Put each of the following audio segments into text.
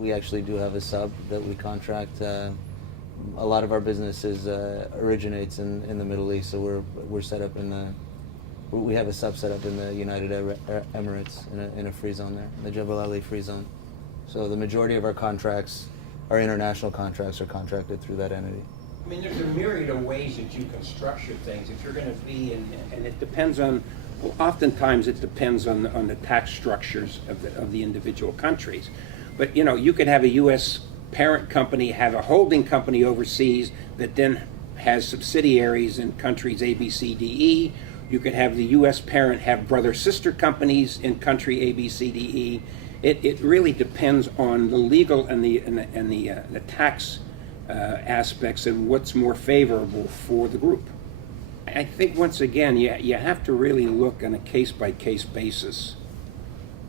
We actually do have a sub that we contract. A lot of our business originates in the Middle East, so we're set up we have a sub set up in the United Emirates in a free zone there, the Jebel Ali free zone. So the majority of our contracts, our international contracts, are contracted through that entity. I mean, there's a myriad of ways that you can structure things. If you're going to be in, and it depends on, well, oftentimes it depends on the tax structures of the individual countries. But you know, you could have a U.S. parent company have a holding company overseas that then has subsidiaries in countries A, B, C, D, E. You could have the U.S. parent have brother-sister companies in country A, B, C, D, E. It really depends on the legal and the tax aspects and what's more favorable for the group. I think once again, you have to really look on a case-by-case basis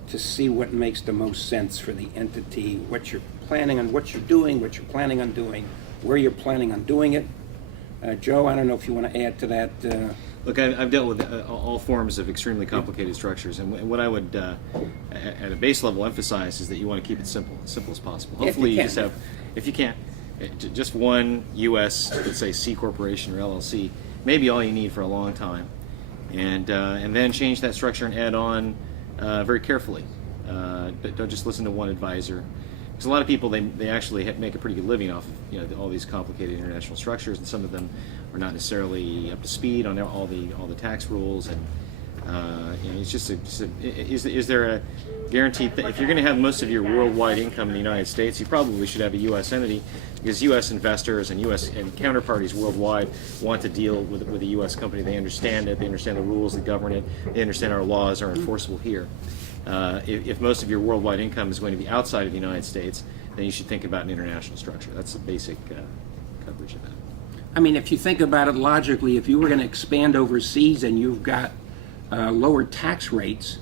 to see what makes the most sense for the entity, what you're planning on, what you're doing, what you're planning on doing, where you're planning on doing it. Joe, I don't know if you want to add to that. Look, I've dealt with all forms of extremely complicated structures, and what I would, at a base level, emphasize is that you want to keep it simple as possible. Hopefully, you just have, if you can't, just one U.S., let's say C corporation or LLC, maybe all you need for a long time, and then change that structure and add on very carefully. But don't just listen to one advisor. Because a lot of people, they actually make a pretty good living off of all these complicated international structures, and some of them are not necessarily up to speed on all the tax rules, and it's just is there a guaranteed if you're going to have most of your worldwide income in the United States, you probably should have a U.S. entity, because U.S. investors and U.S. and counterparties worldwide want to deal with a U.S. company. They understand it, they understand the rules that govern it, they understand our laws are enforceable here. If most of your worldwide income is going to be outside of the United States, then you should think about an international structure. That's the basic coverage of that. I mean, if you think about it logically, if you were going to expand overseas and you've got lower tax rates,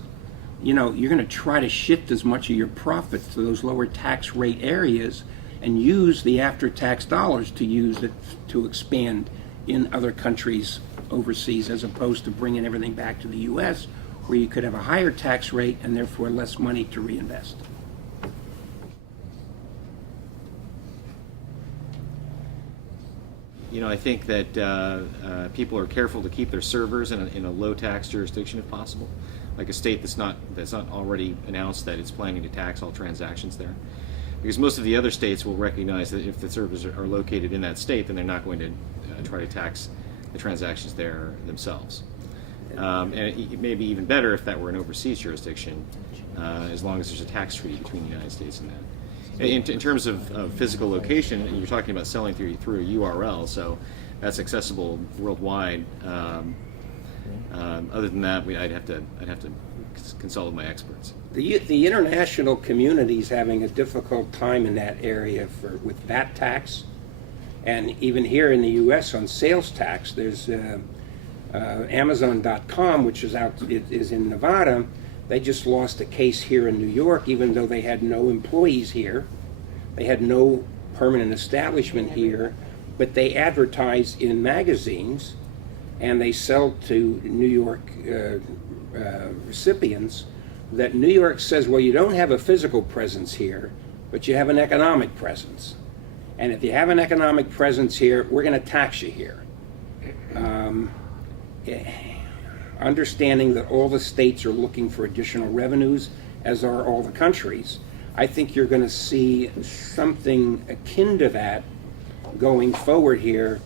you're going to try to shift as much of your profits to those lower tax rate areas and use the after-tax dollars to use it to expand in other countries overseas, as opposed to bringing everything back to the U.S., where you could have a higher tax rate and therefore less money to reinvest. I think that people are careful to keep their servers in a low tax jurisdiction if possible, like a state that's not already announced that it's planning to tax all transactions there, because most of the other states will recognize that if the servers are located in that state, then they're not going to try to tax the transactions there themselves. And it may be even better if that were an overseas jurisdiction, as long as there's a tax treaty between the United States and that. In terms of physical location, you're talking about selling through a URL, so that's accessible worldwide. Other than that, I'd have to consult with my experts. The international community is having a difficult time in that area with VAT tax, and even here in the U.S. on sales tax. There's Amazon.com, which is in Nevada. They just lost a case here in New York, even though they had no employees here. They had no permanent establishment here, but they advertise in magazines and they sell to New York recipients that New York says, well, you don't have a physical presence here, but you have an economic presence. And if you have an economic presence here, we're going to tax you here. Understanding that all the states are looking for additional revenues, as are all the countries, I think you're going to see something akin to that going forward here,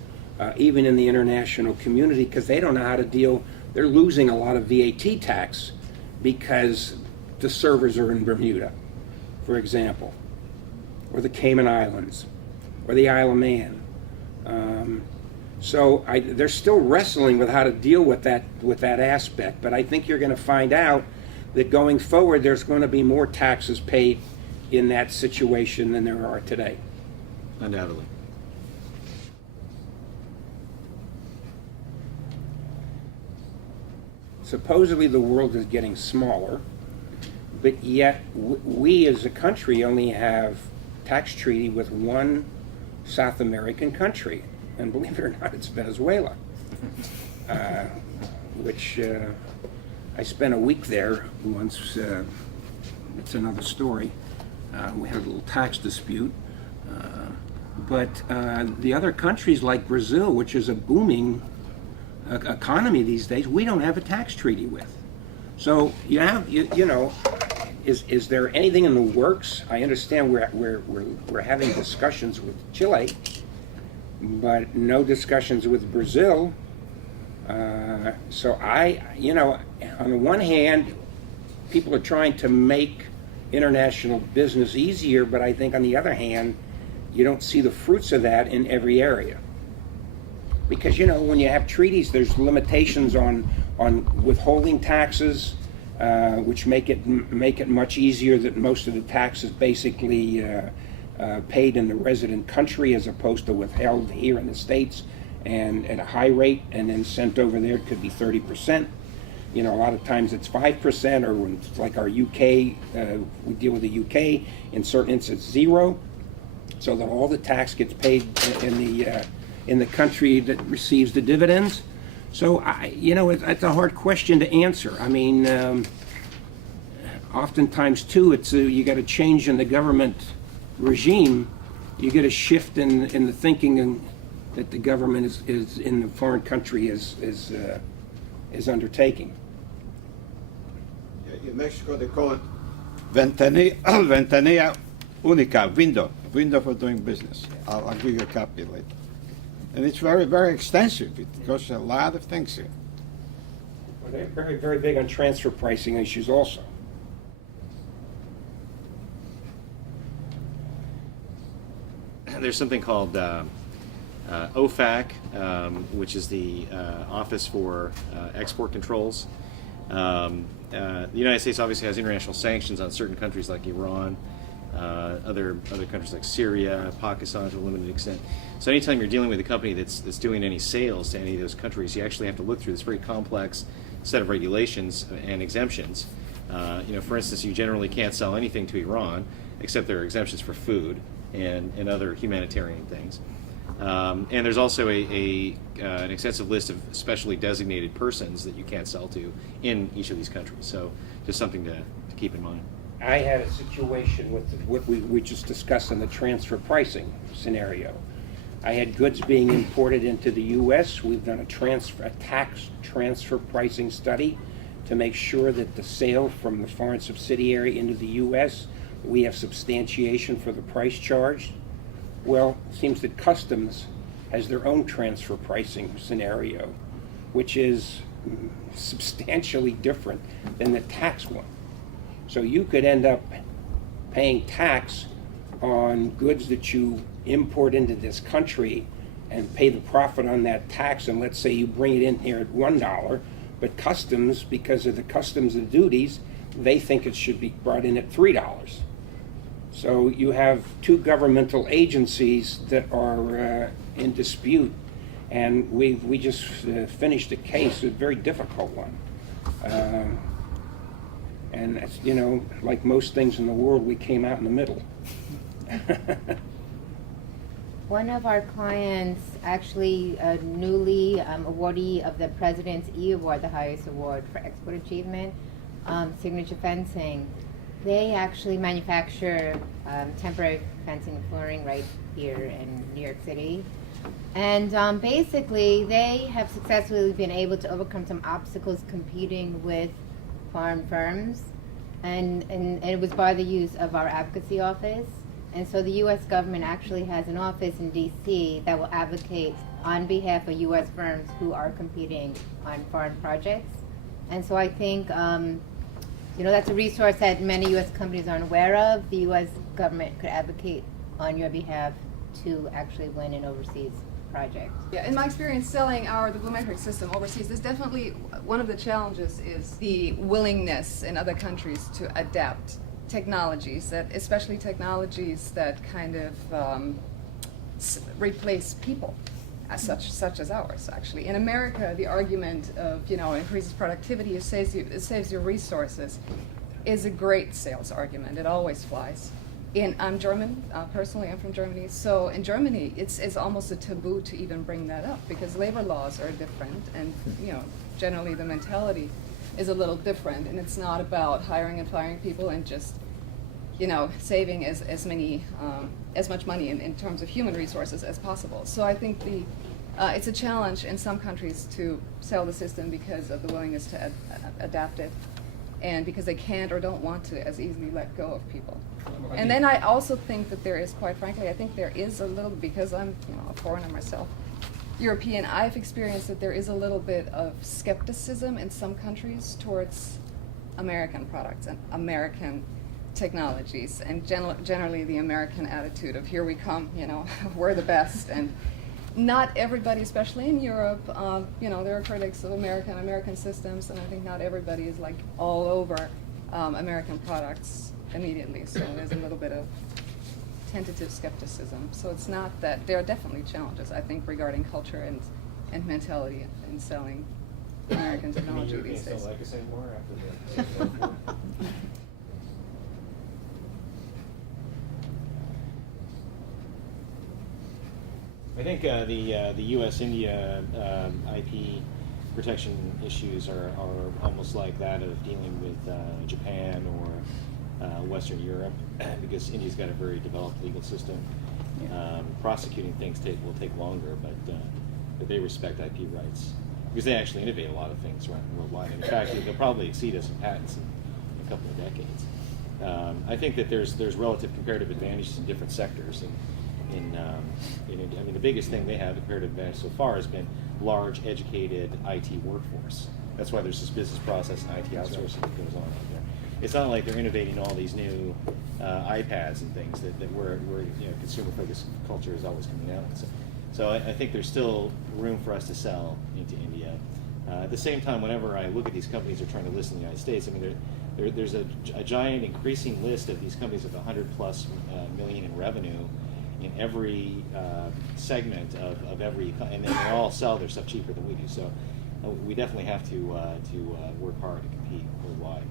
even in the international community, because they don't know how to deal. They're losing a lot of VAT tax because the servers are in Bermuda, for example, or the Cayman Islands, or the Isle of Man. So they're still wrestling with how to deal with that aspect. But I think you're going to find out that going forward, there's going to be more taxes paid in that situation than there are today. Undoubtedly. Supposedly the world is getting smaller, but yet we as a country only have tax treaty with one South American country. And believe it or not, it's Venezuela, which I spent a week there once. It's another story. We had a little tax dispute. But the other countries like Brazil, which is a booming economy these days, we don't have a tax treaty with. So you have, you know, is there anything in the works? I understand we're having discussions with Chile, but no discussions with Brazil. So you know, on the one hand, people are trying to make international business easier, but I think on the other hand, you don't see the fruits of that in every area. Because, you know, when you have treaties, there's limitations on withholding taxes, which make it much easier that most of the taxes basically paid in the resident country as opposed to withheld here in the States and at a high rate and then sent over there. It could be 30%. You know, a lot of times it's 5%, or when it's like our UK, we deal with the UK, in certain instances 0, so that all the tax gets paid in the country that receives the dividends. So, you know, it's a hard question to answer. I mean, oftentimes too, it's you got a change in the government regime. You get a shift in the thinking that the government is in the foreign country is undertaking. In Mexico, they call it ventanilla única, window for doing business. I'll give you a copy later. And it's very, very extensive. It goes a lot of things here. Well, they're very, very big on transfer pricing issues also. There's something called OFAC, which is the Office for Export Controls. The United States obviously has international sanctions on certain countries like Iran, other countries like Syria, Pakistan to a limited extent. So anytime you're dealing with a company that's doing any sales to any of those countries, you actually have to look through this very complex set of regulations and exemptions. You know, for instance, you generally can't sell anything to Iran, except there are exemptions for food and other humanitarian things. And there's also an extensive list of specially designated persons that you can't sell to in each of these countries. So just something to keep in mind. I had a situation with what we just discussed in the transfer pricing scenario. I had goods being imported into the U.S. We've done a tax transfer pricing study to make sure that the sale from the foreign subsidiary into the U.S., we have substantiation for the price charged. Well, it seems that Customs has their own transfer pricing scenario, which is substantially different than the tax one. So you could end up paying tax on goods that you import into this country and pay the profit on that tax, and let's say you bring it in here at $1, but Customs, because of the customs and duties, they think it should be brought in at $3. So you have two governmental agencies that are in dispute, and we just finished a case, a very difficult one. And it's, you know, like most things in the world, we came out in the middle. One of our clients, actually a newly awardee of the President's E-Award, the highest award for export achievement, Signature Fencing, they actually manufacture temporary fencing and flooring right here in New York City. And basically, they have successfully been able to overcome some obstacles competing with foreign firms. And it was by the use of our advocacy office. And so the U.S. government actually has an office in D.C. that will advocate on behalf of U.S. firms who are competing on foreign projects. And so I think, you know, that's a resource that many U.S. companies aren't aware of. The U.S. government could advocate on your behalf to actually win an overseas project. Yeah, in my experience selling the blumetric system overseas, there's definitely one of the challenges is the willingness in other countries to adapt technologies, that especially technologies that kind of replace people, such as ours. Actually, in America, the argument of, you know, increases productivity, it saves you resources, is a great sales argument. It always flies. I'm German, personally, I'm from Germany, so in Germany, it's almost a taboo to even bring that up because labor laws are different, and, you know, generally the mentality is a little different, and it's not about hiring and firing people and just saving as much money in terms of human resources as possible. So I think it's a challenge in some countries to sell the system because of the willingness to adapt it, and because they can't or don't want to as easily let go of people. And then I also think that there is, quite frankly, I think there is a little, because I'm a foreigner myself, European, I've experienced that there is a little bit of skepticism in some countries towards American products and American technologies, and generally the American attitude of here we come, we're the best. And not everybody, especially in Europe, there are critics of American systems, and I think not everybody is like all over American products immediately. So there's a little bit of tentative skepticism. So it's not that, there are definitely challenges, I think, regarding culture and mentality in selling American technology these days. Don't like us anymore after the I think the U.S.-India IP protection issues are almost like that of dealing with Japan or Western Europe, because India's got a very developed legal system. Prosecuting things will take longer, but they respect IP rights because they actually innovate a lot of things worldwide. In fact, they'll probably exceed us in patents in a couple of decades. I think that there's relative comparative advantages in different sectors. The biggest thing they have, the comparative advantage so far, has been large, educated IT workforce. That's why there's this business process and IT outsourcing that goes on out there. It's not like they're innovating all these new iPads and things that we're consumer-focused culture is always coming out. So I think there's still room for us to sell into India. At the same time, whenever I look at these companies that are trying to list in the United States, there's a giant increasing list of these companies with 100+ million in revenue in every segment of every, and they all sell their stuff cheaper than we do. So we definitely have to work hard to compete worldwide.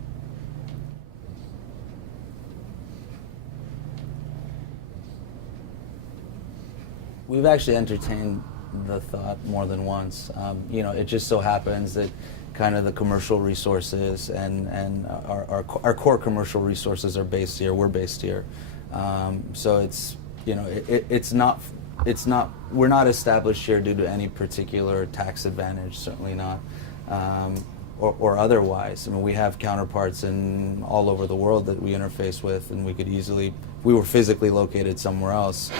We've actually entertained the thought more than once. It just so happens that kind of the commercial resources and our core commercial resources are based here. We're based here, so it's we're not established here due to any particular tax advantage. Certainly not, or otherwise. We have counterparts in all over the world that we interface with, and we could easily, if we were physically located somewhere else,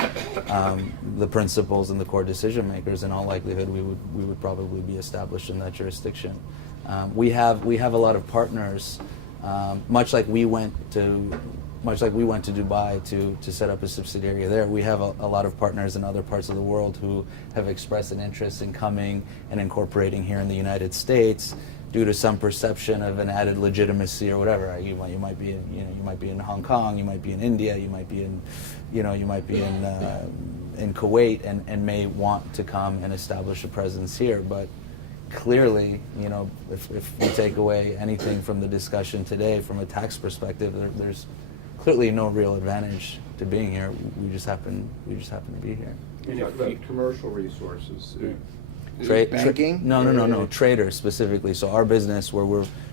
the principals and the core decision makers, in all likelihood, we would probably be established in that jurisdiction. We have a lot of partners, much like we went to Dubai to set up a subsidiary there. We have a lot of partners in other parts of the world who have expressed an interest in coming and incorporating here in the United States due to some perception of an added legitimacy or whatever. You might be in Hong Kong, you might be in India, you might be in Kuwait, and may want to come and establish a presence here. But clearly, if we take away anything from the discussion today from a tax perspective, there's clearly no real advantage to being here. We just happen to be here. You talk about commercial resources. Banking? No. Traders specifically. So our business, where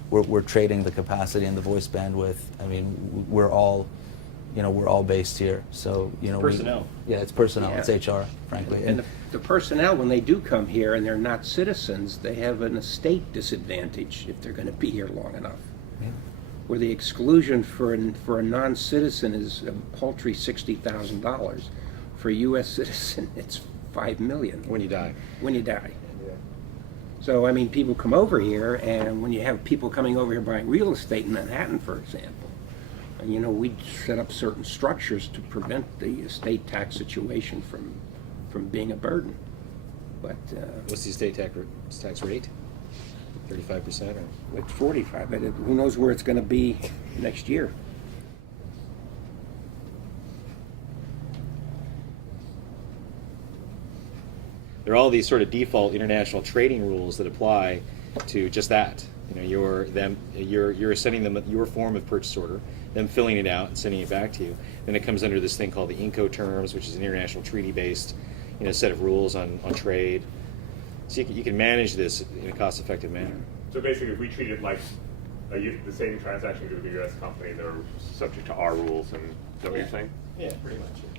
we're trading the capacity and the voice bandwidth. We're all based here. So personnel. It's personnel. Yeah. It's HR, frankly. And the personnel, when they do come here and they're not citizens, they have an estate disadvantage if they're going to be here long enough. Yeah. Where the exclusion for a non-citizen is a paltry $60,000. For a U.S. citizen, it's $5 million. When you die. When you die. Yeah. So, people come over here, and when you have people coming over here buying real estate in Manhattan, for example, we set up certain structures to prevent the estate tax situation from being a burden. But What's the estate tax rate? 35% or? it's 45. But who knows where it's going to be next year? There are all these sort of default international trading rules that apply to just that. You're sending them your form of purchase order, them filling it out and sending it back to you. Then it comes under this thing called the Incoterms, which is an international treaty-based, set of rules on trade. So you can manage this in a cost-effective manner. So basically, if we treat it like the same transaction goes to a U.S. company, they're subject to our rules, and is that what you're saying? Yeah, pretty much.